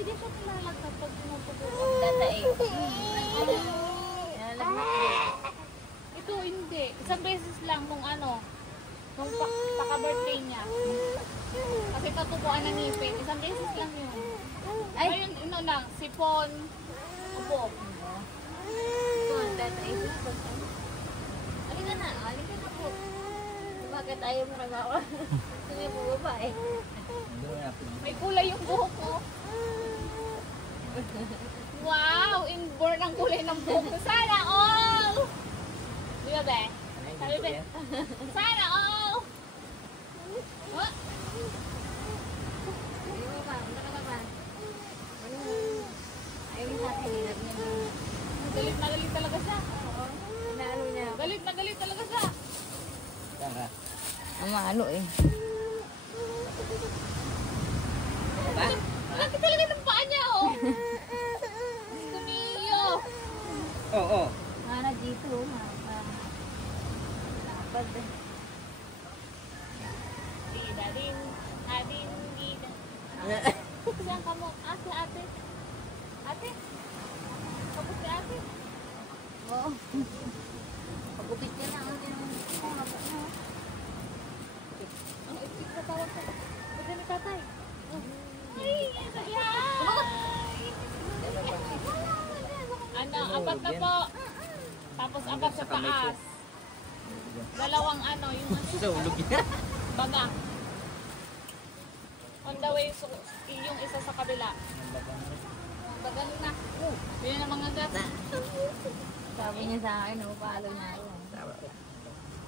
Hindi siya tumalagtag pag pinupupuan. Tatae. Ito hindi. Isang beses lang nung ano, nung paka-birthday niya. Kasi tatubuan ng ngipin. Isang beses lang yun. Ay! Ayun, ino lang, sipon, upo. Tatae. Halika na. Halika na po. Bakit ayaw mo kay mama? Hindi mo ba eh. May kulay yung buhok ko. Wow! Inborn ang kulay ng buhok ko. Sana all! Di ba, be? Sabi, be? Sana all! What? Ayaw mo ba? Wala ka na ba? Ayaw mo sa akin. Galit na galit talaga siya. Inaano niya. Galit na galit talaga siya. Ang maano eh. Ba? Laki talaga ng paa niya, oh. Tumilyo. Oo. Mana dito. Dapat eh. Dida din. Adin, dida. Saan ka mo? Ah, si ate. Ate? Kapos si ate? Oo. Pagupit ka na. Ang isip na tawag ko. Pwede ni tatay. Ay, yan! Ano, apat na po. Tapos apat sa taas. Dalawang ano, yung ano, Sa ulog niya. baga. On the way, yung isa sa kabila. Baga na. Yun ang mga gata. Sabi niya sa akin, palo na ako.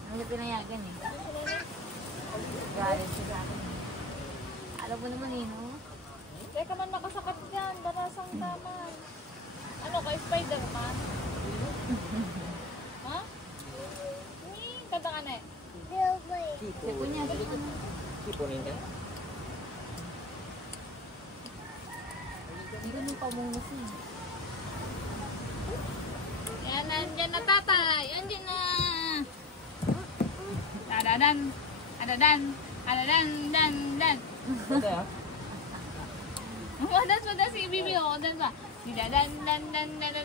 Ano na pinayagan eh. Galit siya sa akin. Alam mo naman eh, no? Teka man makasakat dyan, barasang taman. Ano, kay Spider-Man? Ha? Kanta ka na eh. Sipon niya. Sipunin ka. Hindi ko nung pamungus eh. Yan, nandyan na tatay. Andyan na. Adadan. Adadan. Adadan. Dan. Dan. Wadas, wadas si Bibi. O, dan ba? Dadan. Dan. Dan. Dan.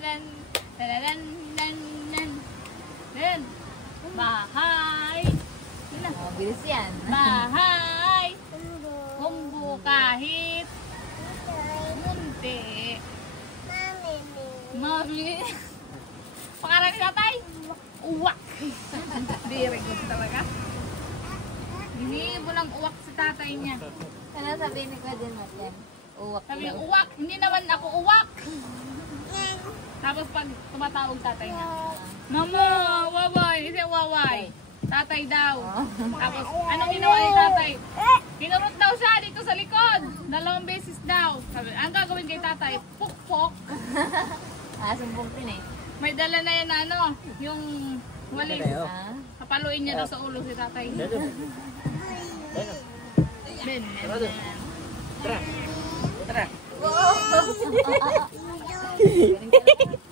Dadan. Dan. Dan. Dan. Bahay. Yun na. Oh, bilis yan. Bahay. Humbu kahit. Munti. Mami. Pangalan ni tatay? Uwak. Very good talaga. Hinihibo ng uwak si tatay niya. Ano sabihin ni Kuya Martin? Uwak. Sabi niya, uwak. Hindi naman ako uwak. Tapos pag tumatawag tatay niya, Mama, waway. Hindi siya waway. Tatay daw. Tapos, anong ginawa ni tatay? Kinurot daw siya dito sa likod. 2 beses daw. Sabi, ang gagawin kay tatay, pukpok. Sumbong din eh. May dala na yan na ano, yung walis. Ha? Papaluin niya daw sa ulo si tatay. Ben, Tara. Tara. Galing ka na.